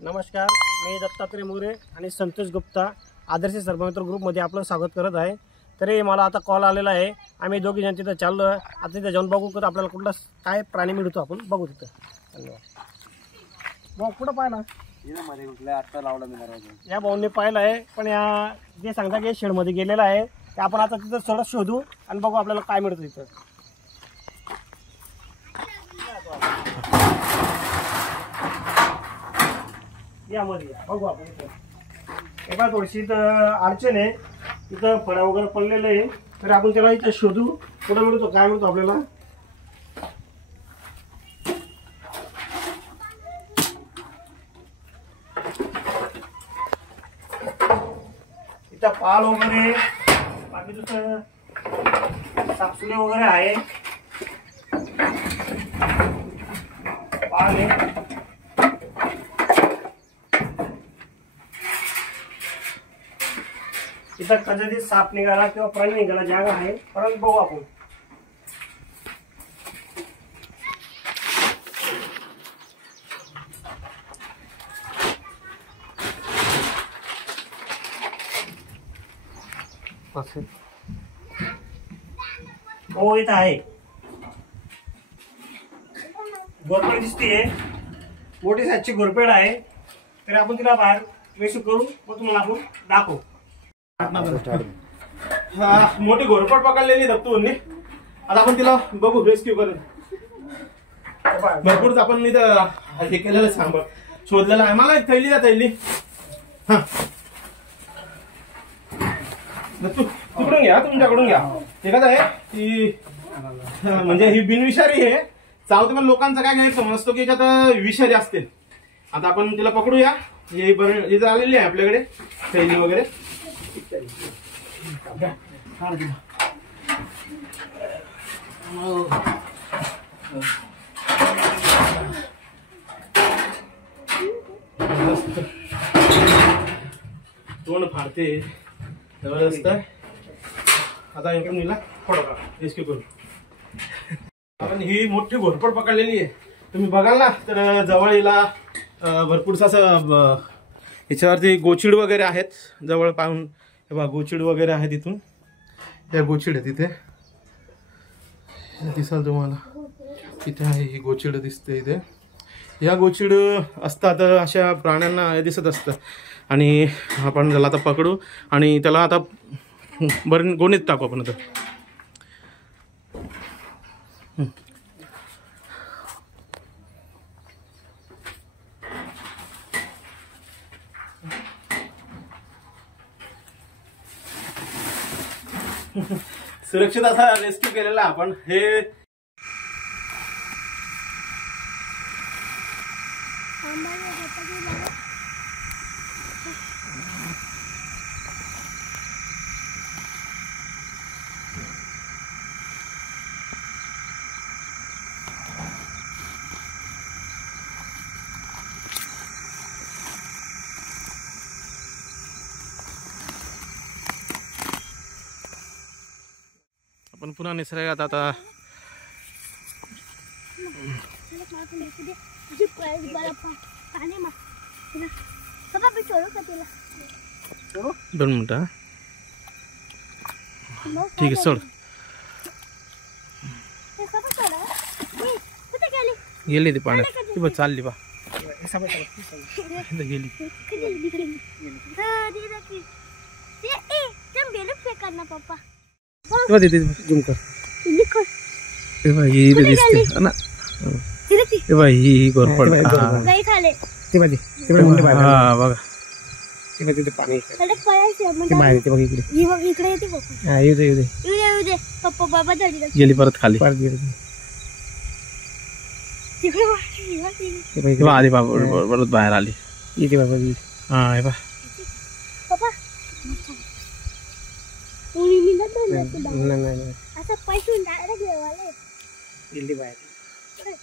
नमस्कार, मी दत्तात्रय मोरे आणि संतोष गुप्ता आदर्श सर्पमित्र ग्रुपमध्ये आपलं स्वागत करत आहे। तरी मला आता कॉल आलेला आहे, आम्ही दोघी जण तिथं चाललो आहे। आता तिथे जाऊन बघू की आपल्याला कुठला काय प्राणी मिळतो, आपण बघू तिथं। धन्यवाद। भाऊ कुठं पाहिला? मध्ये कुठल्या आता लावला मी दरवाजा। या भाऊंनी पाहिलं आहे, पण या जे सांगता की शेडमध्ये गेलेला आहे ते आपण आता तिथं थोडं शोधू आणि बघू आपल्याला काय मिळतं तिथं। यामध्ये बघू आपण इथं एका थोडीशी अडचण आहे, इथं फळं वगैरे पडलेलं आहे, तर आपण त्याला इथं शोधू कुठं मिळतो काय मिळतो आपल्याला। इथं पाल वगैरे बाकी दुसरं सापसुले वगैरे आहे, पाल आहे। इथं कधी साप निघाला किंवा प्राणी निघाला जागा आहे, परंतु बघू आपण। हो इथं आहे, घोरपड दिसते, मोठी साईजची घोरपेड आहे। तर आपण तिला बाहेर रेस्क्यू करू व तुम्हाला आपण दाखवू। मोठी घोरपड पकडलेली दत्तूंनी, आता आपण तिला बघू रेस्क्यू करून। भरपूर आपण इथं हे केलेलं सांबर शोधलेलं आहे। मला एक थैली द्या, थैली। हा दत्तू तिकडून घ्या, तुमच्याकडून घ्या। हे कसं आहे की म्हणजे ही बिनविषारी आहे, चावते, पण लोकांचा काय गैरसमज असतो की याच्यात विषारी असते। आता आपण तिला पकडूया, हे बरं इथं आलेली आहे आपल्याकडे थैली वगैरे। तोंड फाडते जबरदस्त। आता इकडून हिला फोडा रेस्क्यू करू। आपण ही मोठी घोरपड पकडलेली आहे, तुम्ही बघाल ना तर जवळ हिला भरपूरसा असं याच्यावरती गोचिड वगैरे आहेत जवळ पाहून। हे बघा गोचिड वगैरे आहेत, इथून त्या गोचिड आहे तिथे दिसाल तुम्हाला, तिथे आहे ही गोचिड दिसते इथे। या गोचिड असतात अशा प्राण्यांना हे दिसत असतं, आणि आपण त्याला आता पकडू आणि त्याला आता बरं गोणीत टाकू आपण आता। सुरक्षित असा रेस्क्यू केलेला आपण। हे आपण पुन्हा निसर्गात आता दोन मिनिटं। ठीक आहे सोड, गेली ती पाण्यात, ती बघ चालली बा गेली। झूम कर, ही दिसते ना, ही घोरपड। हा बघा तिथे पाणी गेली परत खाली, आली परत बाहेर आली। हा हे बघ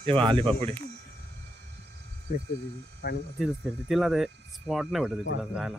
तेव्हा आली बापुडे पाणी तिथंच फिरते, तिला ते स्पॉट नाही भेटत तिला जायला।